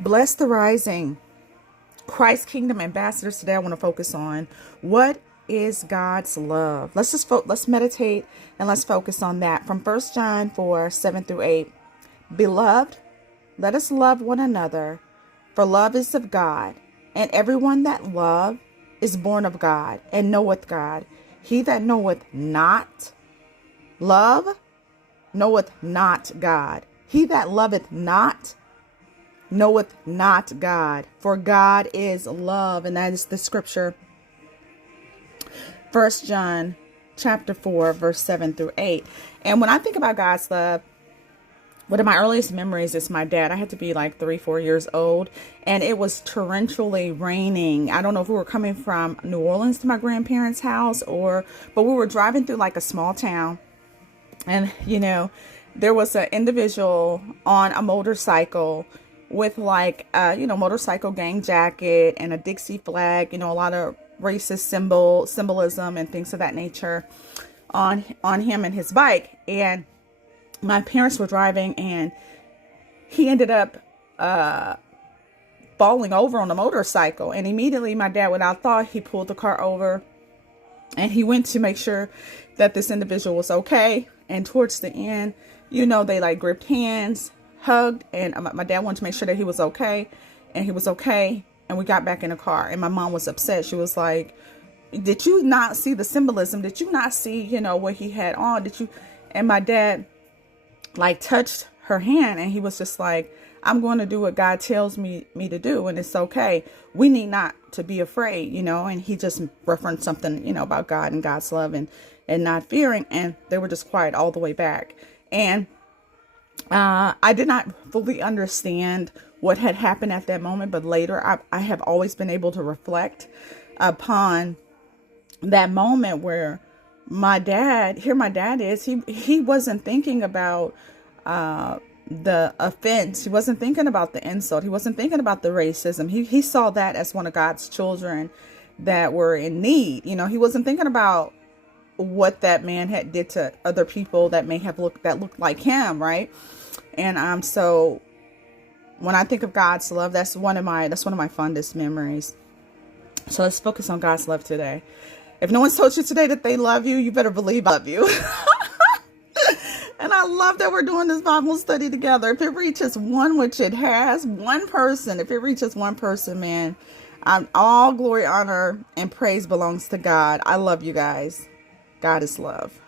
Bless the rising. Christ Kingdom ambassadors. Today I want to focus on what is God's love. Let's meditate and let's focus on that from 1 John 4:7-8. Beloved, let us love one another, for love is of God, and everyone that loveth is born of God and knoweth God. He that knoweth not love knoweth not God. He that loveth not knoweth not God, for God is love. And that is the scripture, 1 John 4:7-8. And when I think about God's love, one of my earliest memories is my dad. I had to be like 3-4 years old, and it was torrentially raining. I don't know if we were coming from New Orleans to my grandparents' house but we were driving through like a small town. And, there was an individual on a motorcycle with motorcycle gang jacket and a Dixie flag, a lot of racist symbolism and things of that nature on him and his bike. And my parents were driving, and he ended up falling over on the motorcycle. And immediately my dad, without thought, he pulled the car over and he went to make sure that this individual was okay. And towards the end, they like gripped hands, hugged, and my dad wanted to make sure that he was okay, and he was okay. And we got back in the car, and my mom was upset. She was like, did you not see the symbolism? Did you not see, what he had on? And my dad like touched her hand, and he was just like, I'm going to do what God tells me to do, and it's okay. We need not to be afraid, and he just referenced something, about God and God's love and not fearing. And they were just quiet all the way back. And I did not fully understand what had happened at that moment, but later I have always been able to reflect upon that moment where my dad is, he wasn't thinking about the offense. He wasn't thinking about the insult. He wasn't thinking about the racism. He saw that as one of God's children that were in need. He wasn't thinking about what that man had did to other people that looked like him, right? And so when I think of God's love, that's one of my fondest memories. So let's focus on God's love today. If no one's told you today that they love you, you better believe I love you. And I love that we're doing this Bible study together. If it reaches one, which it has, if it reaches one person, man, all glory, honor, and praise belongs to God. I love you guys. God is love.